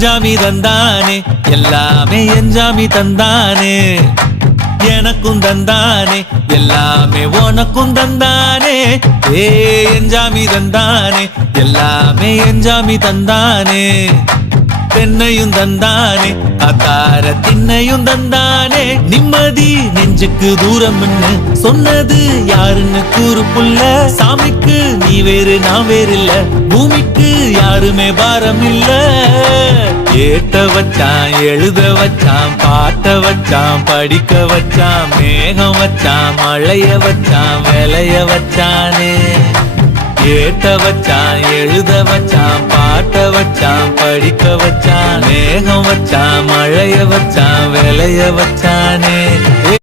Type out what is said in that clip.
எஞ்சாமி தந்தானே எல்லாமே எஞ்சாமி தந்தானே எனக்கும் தந்தானே எல்லாமே உனக்கும் தந்தானே ஏ எஞ்சாமி தந்தானே எல்லாமே எஞ்சாமி தந்தானே தென்னையும் தந்தானே அக்கார திண்ணையும் தந்தானே நிம்மதி நெஞ்சுக்கு தூரம்னு சொன்னது யாருன்னு கூறு புள்ள சாமிக்கு நீ வேறு நான் வேறு இல்ல பூமிக்கு யாருமே பாரம் இல்ல ஏத்த வச்சான் எழுத வச்சான் பாட்ட வச்சான் படிக்க வச்சான் மேகம் வச்சான் மழைய வச்சான் விளைய வச்சானே ஏத்த வச்சான் எழுத வச்சான் பாட்ட வச்சான் படிக்க வச்சான் மேகம் வச்சான் மழைய வச்சான் விளைய வச்சானே